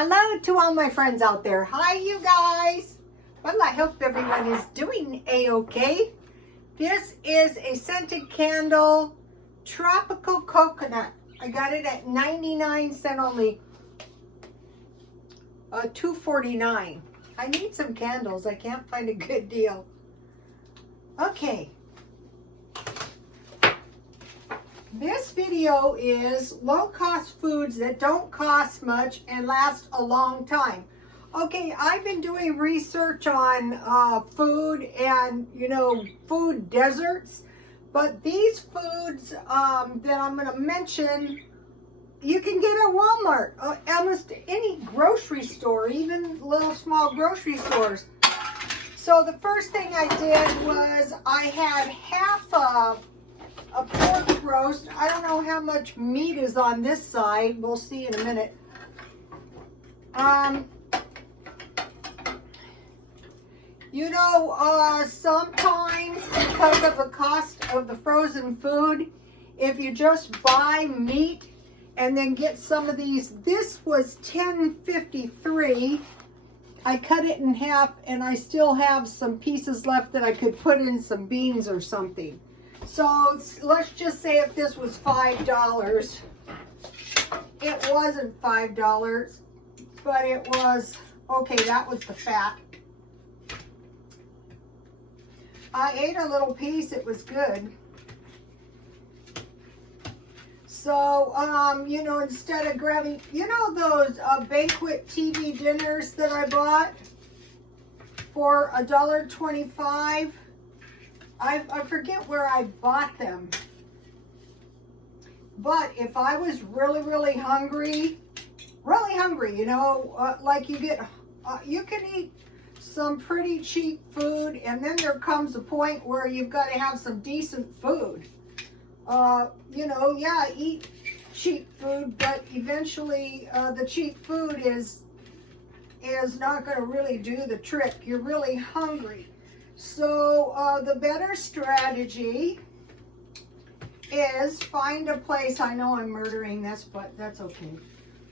Hello to all my friends out there. Hi, you guys. Well, I hope everyone is doing a-okay. This is a scented candle, tropical coconut. I got it at 99 cents only. $2.49. I need some candles. I can't find a good deal. Okay. This video is low-cost foods that don't cost much and last a long time. Okay, I've been doing research on food and, food deserts. But these foods that I'm going to mention, you can get at Walmart, almost any grocery store, even little small grocery stores. So the first thing I did was I had half a pork roast. I don't know how much meat is on this side. We'll see in a minute. Sometimes because of the cost of the frozen food, if you just buy meat and then get some of these, this was $10.53. I cut it in half and I still have some pieces left that I could put in some beans or something. So let's just say if this was $5, it wasn't $5, but it was, okay, that was the fat. I ate a little piece, it was good. So, instead of grabbing, those banquet TV dinners that I bought for $1.25? I forget where I bought them. But if I was really, really hungry, like you can eat some pretty cheap food, and then there comes a point where you've got to have some decent food. Eat cheap food, but eventually the cheap food is not going to really do the trick. You're really hungry. So the better strategy is find a place. I know I'm murdering this, but that's okay.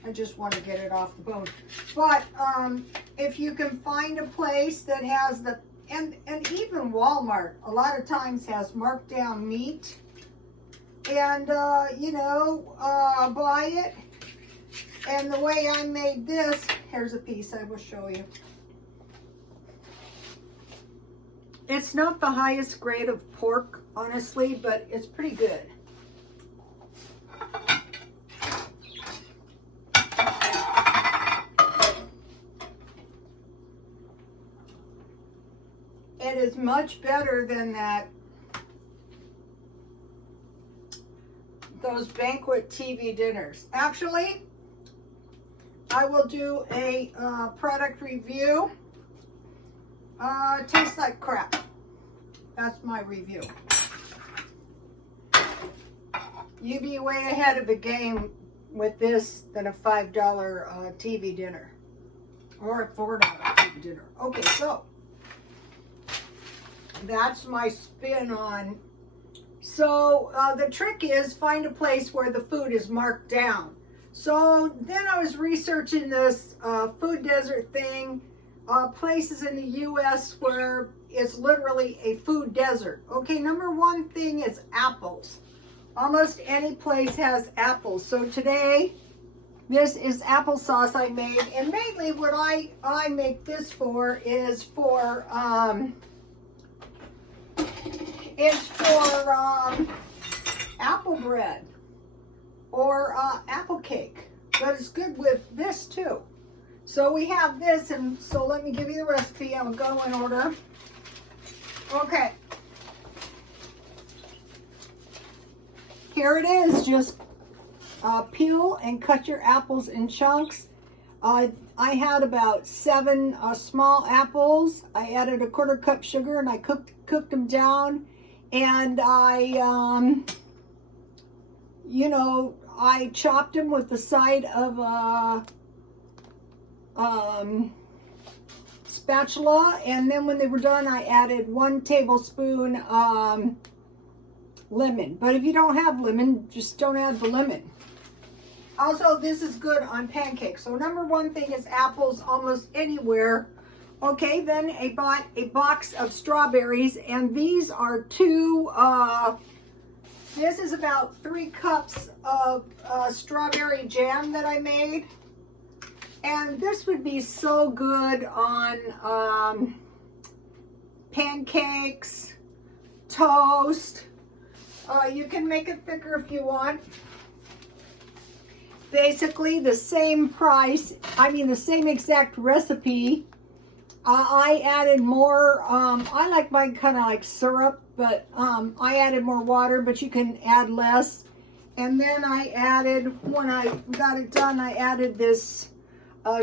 I just want to get it off the bone. But if you can find a place that has and even Walmart a lot of times has marked down meat, and buy it. And the way I made this, here's a piece I will show you. It's not the highest grade of pork, honestly, but it's pretty good. It is much better than those banquet TV dinners. Actually, I will do a product review. Tastes like crap. That's my review. You be way ahead of the game with this than a $5 TV dinner. Or a $4 TV dinner. Okay, so that's my spin on. So the trick is find a place where the food is marked down. So then I was researching this food desert thing. Places in the U.S. where it's literally a food desert. Okay, number one thing is apples. Almost any place has apples. So today, this is applesauce I made. And mainly what I make this for is for apple bread or apple cake. But it's good with this too. So we have this, and so let me give you the recipe. I'll go in order. Okay. Here it is. Just peel and cut your apples in chunks. I had about 7 small apples. I added a 1/4 cup sugar, and I cooked them down. And I chopped them with the side of a spatula, and then when they were done, I added 1 tablespoon lemon. But if you don't have lemon, just don't add the lemon. Also, this is good on pancakes. So number one thing is apples almost anywhere. Okay, then I bought a box of strawberries, and these are this is about 3 cups of strawberry jam that I made. And this would be so good on pancakes, toast. You can make it thicker if you want. Basically the same price, the same exact recipe. I added more, I like mine kind of like syrup, but I added more water, but you can add less. And then I added, when I got it done, I added this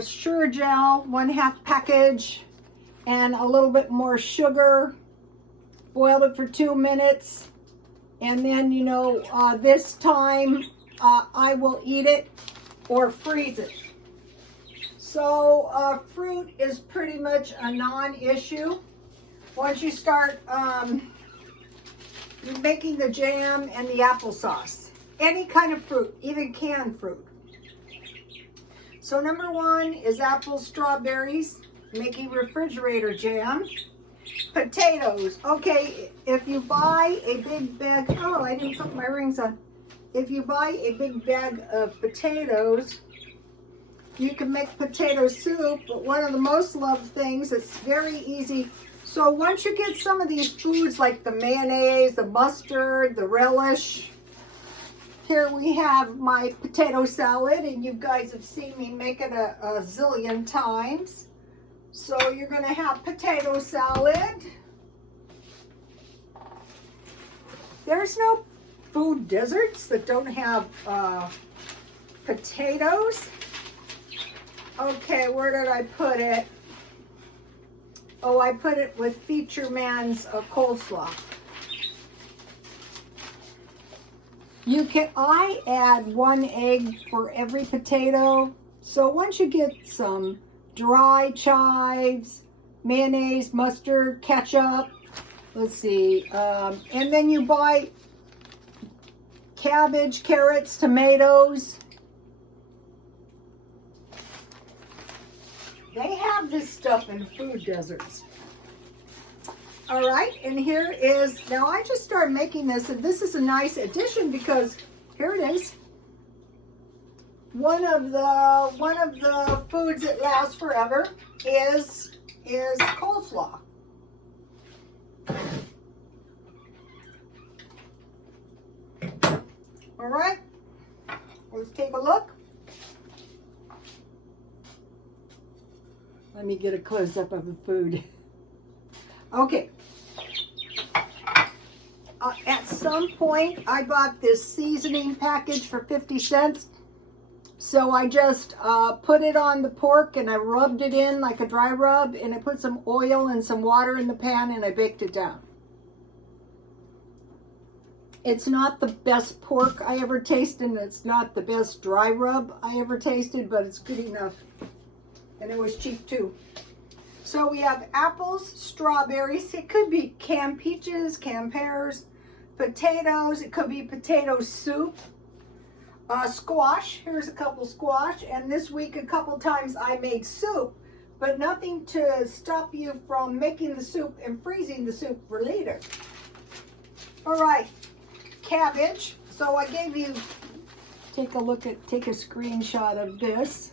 Sure Gel, 1/2 package, and a little bit more sugar. Boiled it for 2 minutes. And then, this time I will eat it or freeze it. So fruit is pretty much a non-issue. Once you start making the jam and the applesauce, any kind of fruit, even canned fruit. So number one is apples, strawberries, making refrigerator jam. Potatoes. Okay, if you buy a big bag, oh, I didn't put my rings on. If you buy a big bag of potatoes, you can make potato soup, but one of the most loved things, it's very easy. So once you get some of these foods like the mayonnaise, the mustard, the relish, here we have my potato salad, and you guys have seen me make it a zillion times. So you're going to have potato salad. There's no food deserts that don't have potatoes. Okay, where did I put it? Oh, I put it with Feature Man's coleslaw. I add 1 egg for every potato. So once you get some dry chives, mayonnaise, mustard, ketchup, let's see, and then you buy cabbage, carrots, tomatoes. They have this stuff in food deserts. All right, and here is, now I just started making this, and this is a nice addition because here it is. One of the foods that lasts forever is coleslaw. All right, let's take a look. Let me get a close-up of the food. Okay. At some point, I bought this seasoning package for 50 cents. So I just put it on the pork and I rubbed it in like a dry rub, and I put some oil and some water in the pan and I baked it down. It's not the best pork I ever tasted, and it's not the best dry rub I ever tasted, but it's good enough. And it was cheap too. So we have apples, strawberries, it could be canned peaches, canned pears, potatoes, it could be potato soup, squash, here's a couple squash, and this week a couple times I made soup, but nothing to stop you from making the soup and freezing the soup for later. All right, cabbage. So I gave you, take a screenshot of this.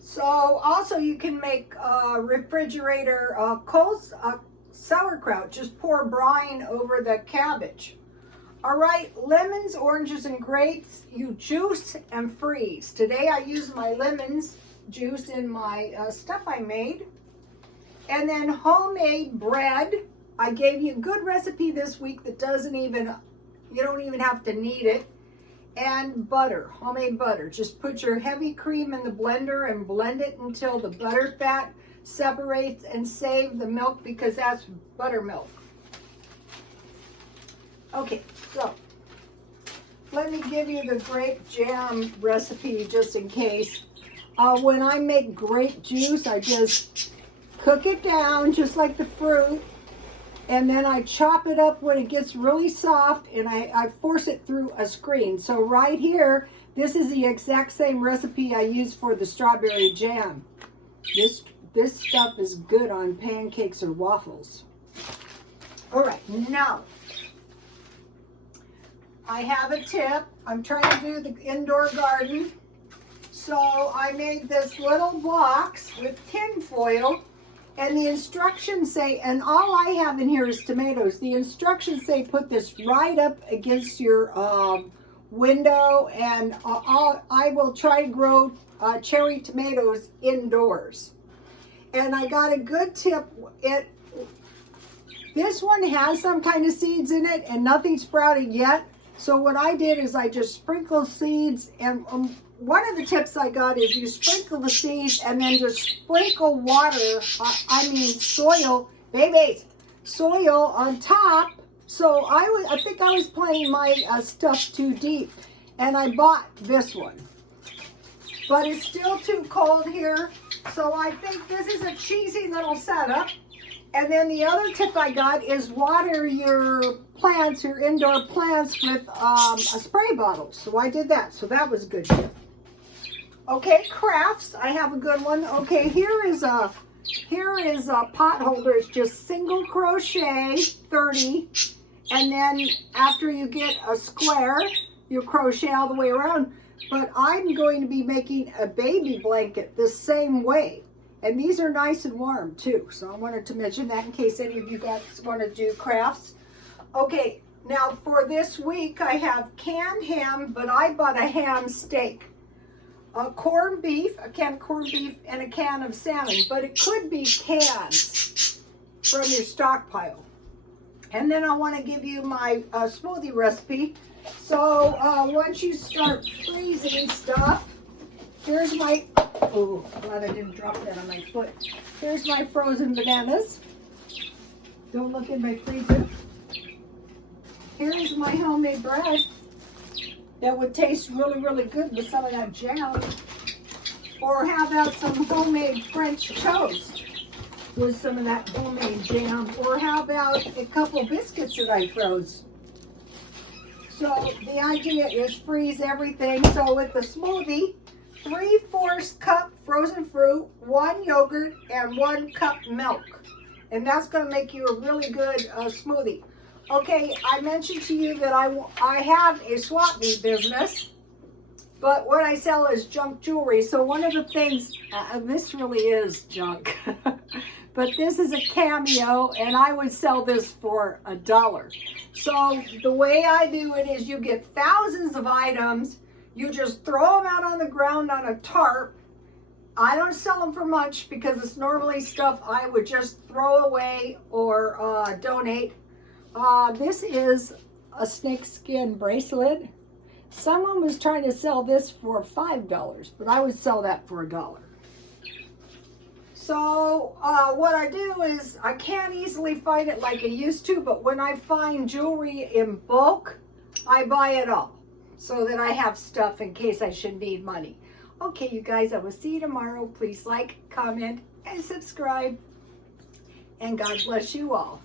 So also you can make refrigerator sauerkraut. Just pour brine over the cabbage. All right, lemons, oranges, and grapes, you juice and freeze. Today I used my lemons juice in my stuff I made. And then homemade bread. I gave you a good recipe this week that you don't even have to knead it. And butter, homemade butter. Just put your heavy cream in the blender and blend it until the butter fat separates, and save the milk because that's buttermilk. Okay, so let me give you the grape jam recipe just in case. When I make grape juice, I just cook it down just like the fruit, and then I chop it up when it gets really soft, and I force it through a screen. So right here, this is the exact same recipe I use for the strawberry jam. This stuff is good on pancakes or waffles. All right, now I have a tip. I'm trying to do the indoor garden. So I made this little box with tin foil, and the instructions say, and all I have in here is tomatoes. The instructions say put this right up against your window, and I will try to grow cherry tomatoes indoors. And I got a good tip. This one has some kind of seeds in it and nothing sprouted yet. So what I did is I just sprinkled seeds, and one of the tips I got is you sprinkle the seeds and then just sprinkle water, soil, babies, soil on top. So I think I was playing my stuff too deep, and I bought this one. But it's still too cold here, so I think this is a cheesy little setup. And then the other tip I got is water your plants, your indoor plants, with a spray bottle. So I did that. So that was a good tip. Okay, crafts. I have a good one. Okay, here is a pot holder. It's just single crochet 30, and then after you get a square, you crochet all the way around. But I'm going to be making a baby blanket the same way. And these are nice and warm too. So I wanted to mention that in case any of you guys want to do crafts. Okay, now for this week I have canned ham, but I bought a ham steak. Corned beef, a can of corned beef, and a can of salmon. But it could be cans from your stockpile. And then I want to give you my smoothie recipe. So once you start freezing stuff, here's my, oh, glad I didn't drop that on my foot. Here's my frozen bananas. Don't look in my freezer. Here's my homemade bread that would taste really, really good with some of that jam. Or how about some homemade French toast with some of that homemade jam? Or how about a couple biscuits that I froze? So the idea is freeze everything. So with the smoothie, 3/4 cup frozen fruit, 1 yogurt, and 1 cup milk. And that's going to make you a really good smoothie. Okay, I mentioned to you that I have a swap meet business, but what I sell is junk jewelry. So one of the things, this really is junk, but this is a cameo, and I would sell this for $1. So the way I do it is you get thousands of items. You just throw them out on the ground on a tarp. I don't sell them for much because it's normally stuff I would just throw away or donate. This is a snakeskin bracelet. Someone was trying to sell this for $5, but I would sell that for $1. So what I do is I can't easily find it like I used to, but when I find jewelry in bulk, I buy it all so that I have stuff in case I should need money. Okay, you guys, I will see you tomorrow. Please like, comment, and subscribe. And God bless you all.